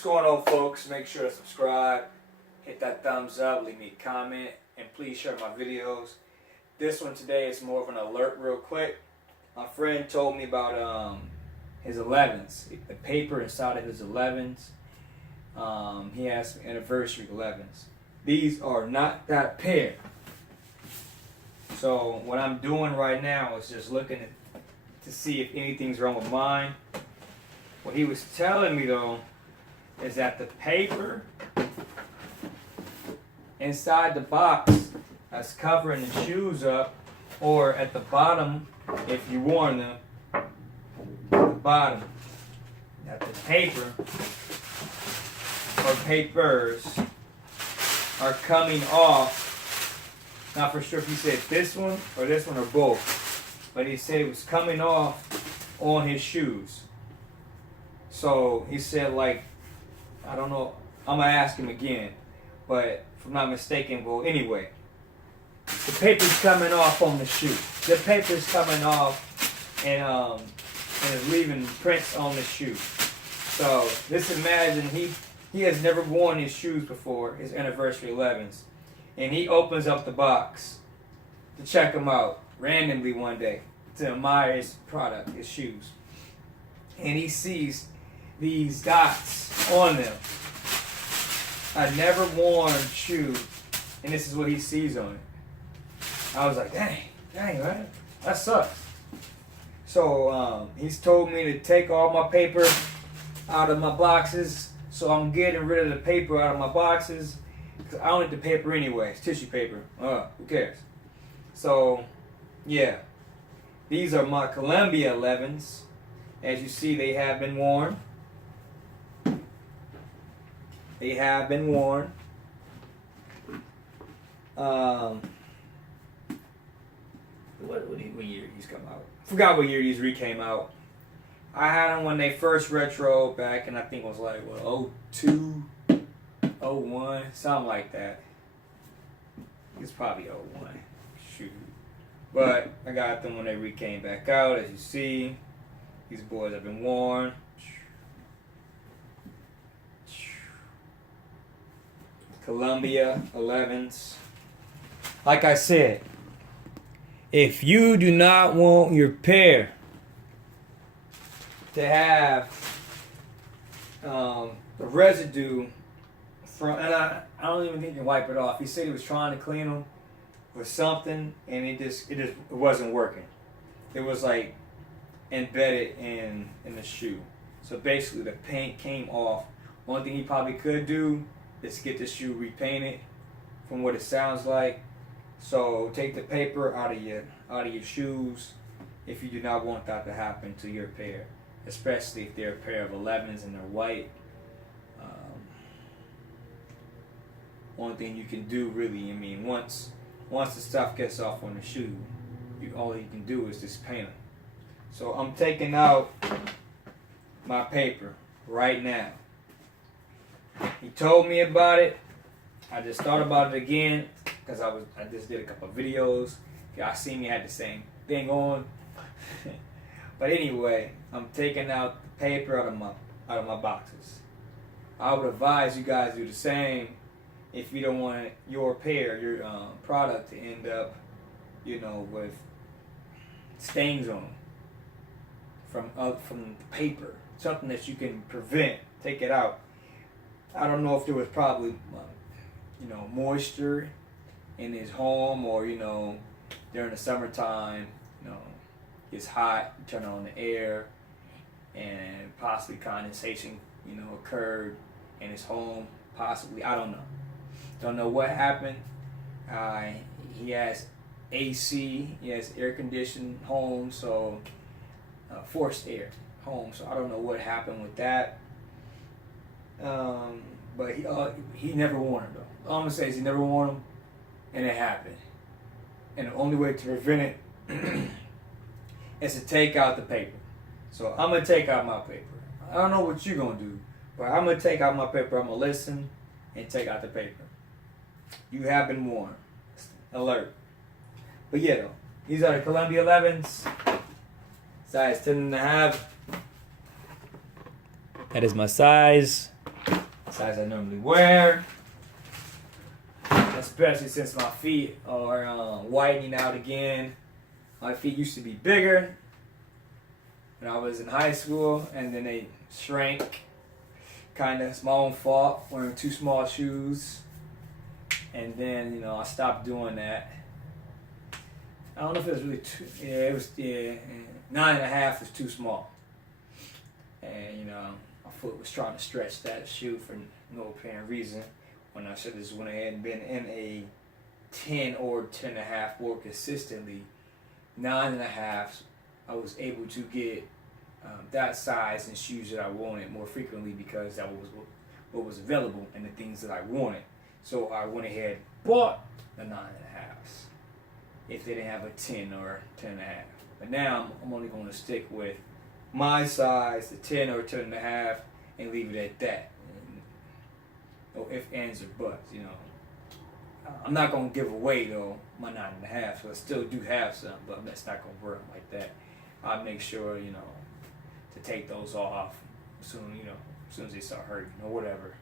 What's going on, folks? Make sure to subscribe, hit that thumbs up, leave me a comment, and please share my videos. This one today is more of an alert real quick. My friend told me about his 11s, the paper inside of his 11s. He has some anniversary 11s. These are not that pair. So what I'm doing right now is just looking to see if anything's wrong with mine. What he was telling me though is that the paper inside the box that's covering the shoes up, or at the bottom if you worn them, the bottom, that the paper or papers are coming off. Not for sure if he said this one or both, but he said it was coming off on his shoes. So he said, like, I don't know, I'm gonna ask him again, but if I'm not mistaken, well, anyway, the paper's coming off on the shoe. The paper's coming off and it's leaving prints on the shoe. So just imagine he has never worn his shoes before, his anniversary 11s, and he opens up the box to check them out randomly one day to admire his product, his shoes, and he sees these dots on them. A never worn shoe, and this is what he sees on it. I was like, dang, right? That sucks. So he's told me to take all my paper out of my boxes. So I'm getting rid of the paper out of my boxes, because I don't need the paper anyway. It's tissue paper. Who cares? So yeah, these are my Columbia 11s. As you see, they have been worn. They have been worn. What year these come out? Forgot what year these came out. I had them when they first retro back in, I think it was like, what, 02, 01, something like that. It's probably 01. Shoot. But I got them when they came back out. As you see, these boys have been worn. Columbia 11s. Like I said, if you do not want your pair to have the residue from, and I don't even think you can wipe it off. He said he was trying to clean them with something, and it wasn't working. It was like embedded in the shoe. So basically, the paint came off. One thing he probably could do is get the shoe repainted from what it sounds like. So take the paper out of your shoes if you do not want that to happen to your pair, especially if they're a pair of 11s and they're white. One thing you can do, really, I mean, once the stuff gets off on the shoe, all you can do is just paint them. So I'm taking out my paper right now. He told me about it. I just thought about it again because I just did a couple of videos. Y'all see me, I had the same thing on. But anyway, I'm taking out the paper out of my boxes. I would advise you guys do the same if you don't want your pair, your product to end up, with stains on them from the paper. Something that you can prevent. Take it out. I don't know if there was probably, moisture in his home, or, during the summertime, it's hot, you turn on the air, and possibly condensation, occurred in his home, possibly. I don't know. Don't know what happened. He has AC, he has air-conditioned home, so forced air home, so I don't know what happened with that. But he never worn them though. All I'm gonna say is he never worn them, and it happened. And the only way to prevent it is to take out the paper. So I'm gonna take out my paper. I don't know what you're gonna do, but I'm gonna take out my paper. I'm gonna listen and take out the paper. You have been warned. Alert. But yeah, though, these are the Columbia 11s. Size 10.5. That is my size. size I normally wear. Especially since my feet are widening out again. My feet used to be bigger when I was in high school, and then they shrank. Kind of, it's my own fault, wearing too small shoes. And then, you know, I stopped doing that. I don't know if it was really too, it was, 9.5 was too small. And, you know, my foot was trying to stretch that shoe for no apparent reason, when I should have just went ahead and been in a 10 or 10.5 more consistently. 9.5, I was able to get that size and shoes that I wanted more frequently, because that was what was available and the things that I wanted. So I went ahead and bought the 9.5s if they didn't have a 10 or 10.5. But now I'm only going to stick with my size, the 10 or 10.5, and leave it at that. No ifs, ands, or buts, you know. I'm not going to give away, though, my 9.5, so I still do have some, but that's not going to work like that. I'll make sure, you know, to take those off soon, you know, as soon as they start hurting or whatever.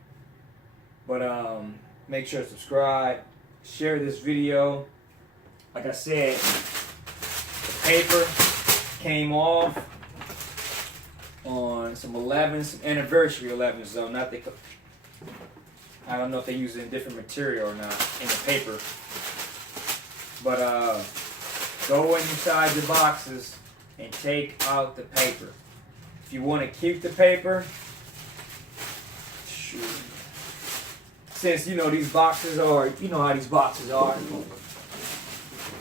But make sure to subscribe, share this video. Like I said, the paper came off on some anniversary 11s, though, not the. I don't know if they use it in different material or not in the paper. But go inside your boxes and take out the paper. If you want to keep the paper, shoot. Since you know these boxes are, you know how these boxes are.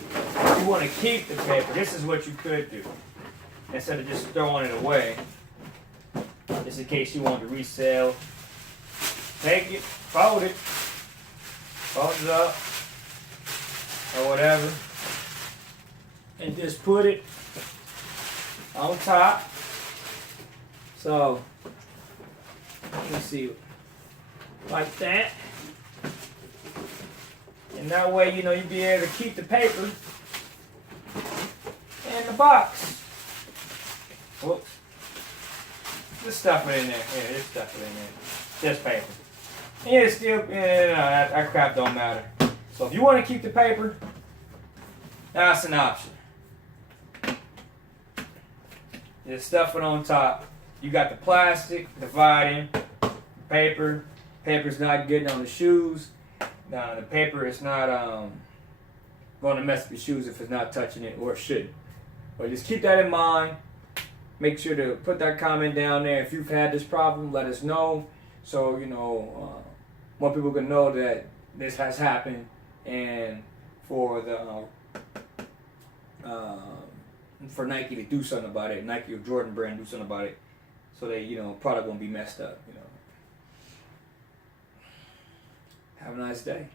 If you want to keep the paper, this is what you could do. Instead of just throwing it away, just in case you want to resell, take it, fold it up, or whatever, and just put it on top. So, let me see, like that. And that way, you know, you'll be able to keep the paper in the box. Whoops. Just stuff it in there. Yeah, just stuff it in there. Just paper. Yeah, it's still, that crap don't matter. So if you want to keep the paper, that's an option. Just stuff it on top. You got the plastic dividing, paper. Paper's not getting on the shoes. Now the paper is not going to mess up your shoes if it's not touching it, or it shouldn't. But just keep that in mind. Make sure to put that comment down there. If you've had this problem, let us know. So, you know, more people can know that this has happened, and for the for Nike to do something about it, Nike or Jordan brand do something about it, so that, you know, product won't be messed up. You know. Have a nice day.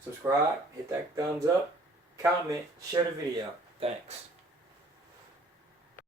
Subscribe, hit that thumbs up, comment, share the video. Thanks.